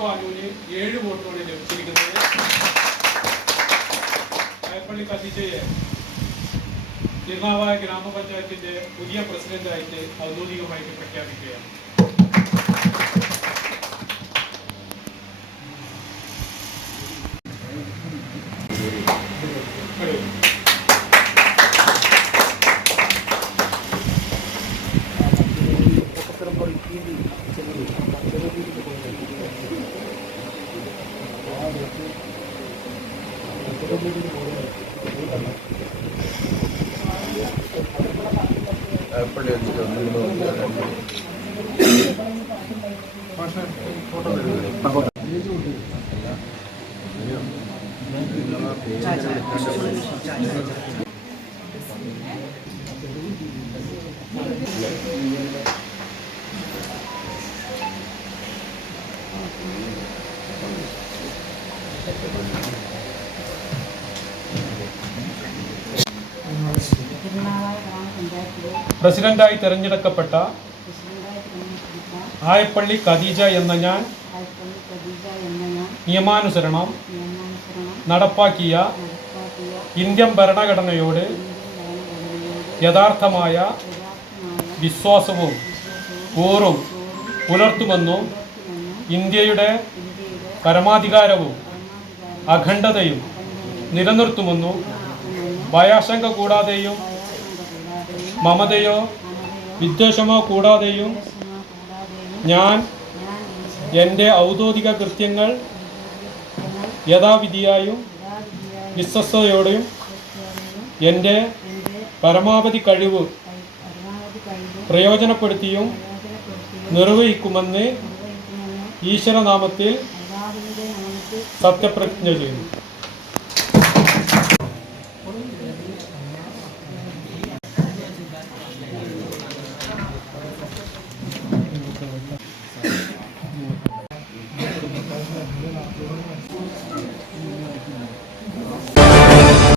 ബാനുവിന് 7 വോട്ടുകൾ ലഭിച്ചിരിക്കുന്നത്. ആയപ്പള്ളി കത്തിച്ചയെ തിരുനാവായ ഗ്രാമപഞ്ചായത്തിന്റെ പുതിയ പ്രസിഡന്റായിട്ട് ഔദ്യോഗികമായിട്ട് പ്രഖ്യാപിക്കുകയാണ്. പ്രസിഡന്റായി തെരഞ്ഞെടുക്കപ്പെട്ട ആയപ്പള്ളി ഖദീജ എന്ന ഞാൻ നിയമാനുസരണം നടപ്പാക്കിയ ഇന്ത്യൻ ഭരണഘടനയോട് യഥാർത്ഥമായ വിശ്വാസവും കൂറും പുലർത്തുമെന്നും ഇന്ത്യയുടെ പരമാധികാരവും അഖണ്ഡതയും നിലനിർത്തുമെന്നും ഭയാശങ്ക കൂടാതെയും മമതയോ വിദ്വേഷമോ കൂടാതെയും ഞാൻ എൻ്റെ ഔദ്യോഗിക കൃത്യങ്ങൾ യഥാവിധിയായും വിശ്വസ്തയോടെയും എൻ്റെ പരമാവധി കഴിവ് പ്രയോജനപ്പെടുത്തിയും നിർവഹിക്കുമെന്ന് ഈശ്വരനാമത്തിൽ സത്യപ്രതിജ്ഞ ചെയ്യുന്നു.